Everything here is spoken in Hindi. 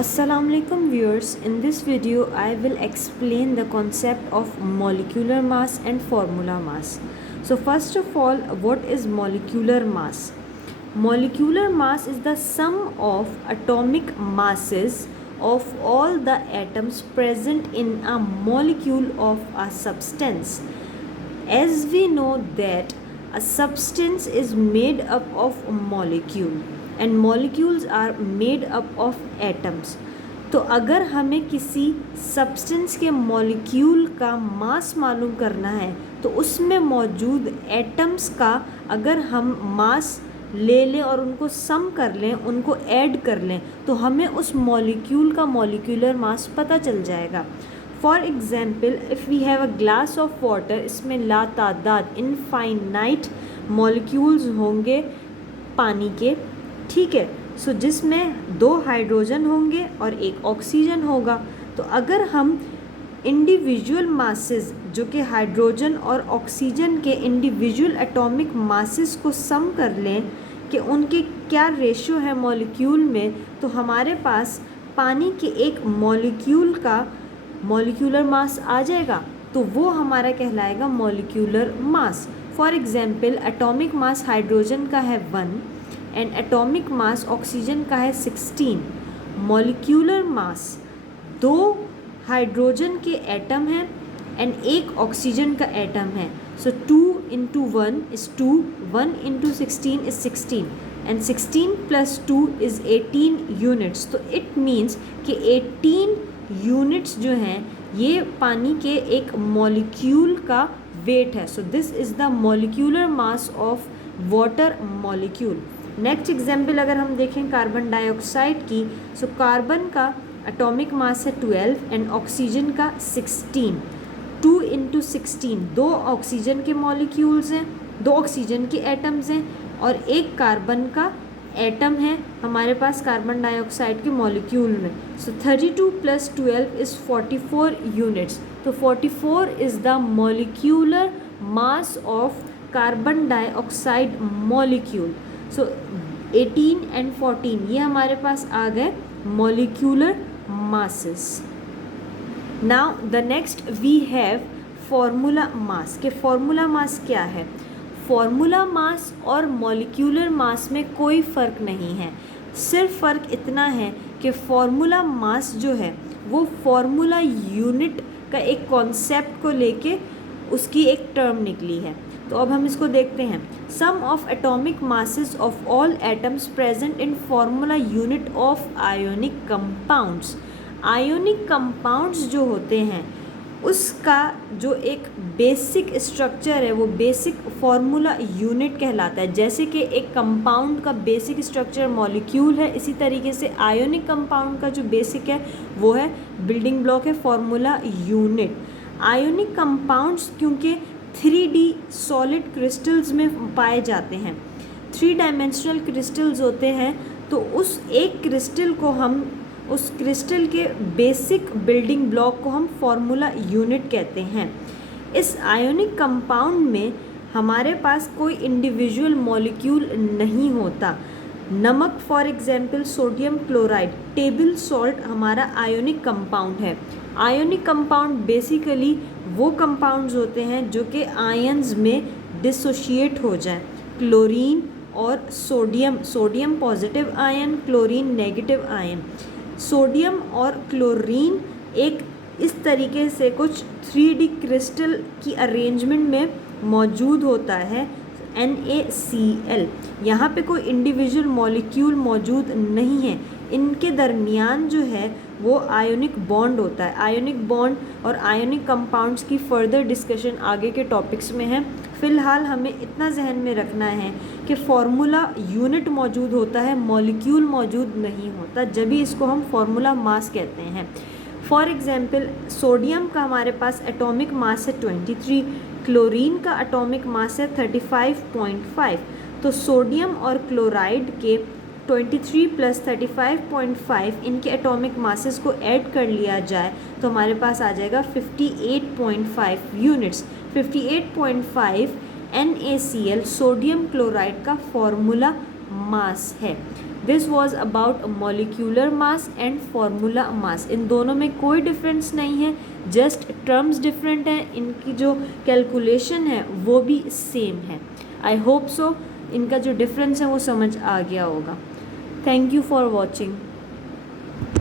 Assalamualaikum viewers, in this video I will explain the concept of molecular mass and formula mass. So first of all, what is molecular mass? Molecular mass is the sum of atomic masses of all the atoms present in a molecule of a substance. As we know that a substance is made up of a molecule and molecules are made up of atoms. तो अगर हमें किसी सब्सटेंस के मॉलिक्यूल का मास मालूम करना है तो उसमें मौजूद एटम्स का अगर हम मास ले लें और उनको सम कर लें, उनको ऐड कर लें, तो हमें उस मॉलिक्यूल का मॉलिक्यूलर मास पता चल जाएगा. For example, if we have a glass of water, इसमें लातादाद इनफाइनाइट मॉलिक्यूल्स होंगे पानी के, ठीक है. सो जिसमें 2 हाइड्रोजन होंगे और 1 ऑक्सीजन होगा. तो अगर हम इंडिविजुअल मासेस जो कि हाइड्रोजन और ऑक्सीजन के इंडिविजुअल एटॉमिक मासेस को सम कर लें कि उनके क्या रेशियो है मॉलिक्यूल में, तो हमारे पास पानी के एक मॉलिक्यूल का मॉलिक्यूलर मास आ जाएगा. तो वो हमारा कहलाएगा molecular mass. For example, atomic mass hydrogen का है 1 एंड एटॉमिक मास ऑक्सीजन का है 16. मॉलिक्यूलर मास 2 हाइड्रोजन के एटम हैं एंड 1 ऑक्सीजन का एटम है. सो 2 into 1 is 2, 1 into 16 is 16 and 16 plus 2 is 18 units. तो इट मीन्स कि 18 यूनिट्स जो हैं ये पानी के एक मॉलिक्यूल का वेट है. So this is the molecular mass of water molecule. Next example अगर हम देखें कार्बन डाइऑक्साइड की, सो कार्बन का एटॉमिक मास है 12 एंड ऑक्सीजन का 16. 2 into 16 2 ऑक्सीजन के मॉलिक्यूल्स हैं, 2 ऑक्सीजन के एटम्स हैं और 1 कार्बन का एटम है हमारे पास कार्बन डाइऑक्साइड के मॉलिक्यूल में. So 32 + 12 is 44 units. तो 44 is the molecular mass of carbon dioxide molecule. So 18 and 14 ये हमारे पास आ गए molecular masses. Now the next we have formula mass. के फॉर्मूला मास क्या है? फॉर्मूला मास और मॉलिक्यूलर मास में कोई फ़र्क नहीं है. सिर्फ फ़र्क इतना है कि फॉर्मूला मास जो है वो फॉर्मूला यूनिट का एक कॉन्सेप्ट को लेके उसकी एक टर्म निकली है. तो अब हम इसको देखते हैं. Sum of atomic masses of all atoms present in formula unit of ionic compounds. Ionic compounds जो होते हैं उसका जो एक बेसिक स्ट्रक्चर है वो बेसिक फार्मूला यूनिट कहलाता है. जैसे कि एक कंपाउंड का बेसिक स्ट्रक्चर मॉलिक्यूल है, इसी तरीके से आयोनिक कंपाउंड का जो बेसिक है वो है बिल्डिंग ब्लॉक है फॉर्मूला यूनिट. आयोनिक कंपाउंड्स क्योंकि 3D सॉलिड क्रिस्टल्स में पाए जाते हैं, 3 डायमेंशनल क्रिस्टल्स होते हैं, तो उस एक क्रिस्टल को हम उस क्रिस्टल के बेसिक बिल्डिंग ब्लॉक को हम फॉर्मूला यूनिट कहते हैं. इस आयोनिक कंपाउंड में हमारे पास कोई इंडिविजुअल मॉलिक्यूल नहीं होता. नमक for example sodium chloride table salt हमारा आयोनिक कंपाउंड है. आयोनिक कंपाउंड बेसिकली वो कंपाउंड्स होते हैं जो कि आयंस में डिसोशिएट हो जाए. क्लोरीन और sodium positive ion, chlorine negative ion. Sodium और क्लोरीन एक इस तरीके से कुछ 3D क्रिस्टल की अरेंजमेंट में मौजूद होता है NaCl. यहाँ पे कोई इंडिविजुअल मॉलिक्यूल मौजूद नहीं है. इनके दरमियान जो है वो आयोनिक बॉन्ड होता है. आयोनिक बॉन्ड और आयोनिक कंपाउंड्स की फर्दर डिस्कशन आगे के टॉपिक्स में है. फ़िलहाल हमें इतना जहन में रखना है कि फार्मूला यूनिट मौजूद होता है, मॉलिक्यूल मौजूद नहीं होता, जब भी इसको हम फार्मूला मास कहते हैं. फॉर एग्जांपल, सोडियम का हमारे पास एटॉमिक मास है 23, क्लोरीन का एटॉमिक मास है 35.5. तो सोडियम और क्लोराइड के 23 + 35.5 इनके एटॉमिक मासेस को ऐड कर लिया जाए तो हमारे पास आ जाएगा 58.5 यूनिट्स. 58.5 NaCl सोडियम क्लोराइड का फॉर्मूला मास है. This was about molecular mass and formula mass. इन दोनों में कोई डिफरेंस नहीं है, जस्ट टर्म्स डिफरेंट हैं, इनकी जो कैलकुलेशन है वो भी सेम है। आई होप सो इनका जो डिफरेंस है वो समझ आ गया होगा। Thank you for watching.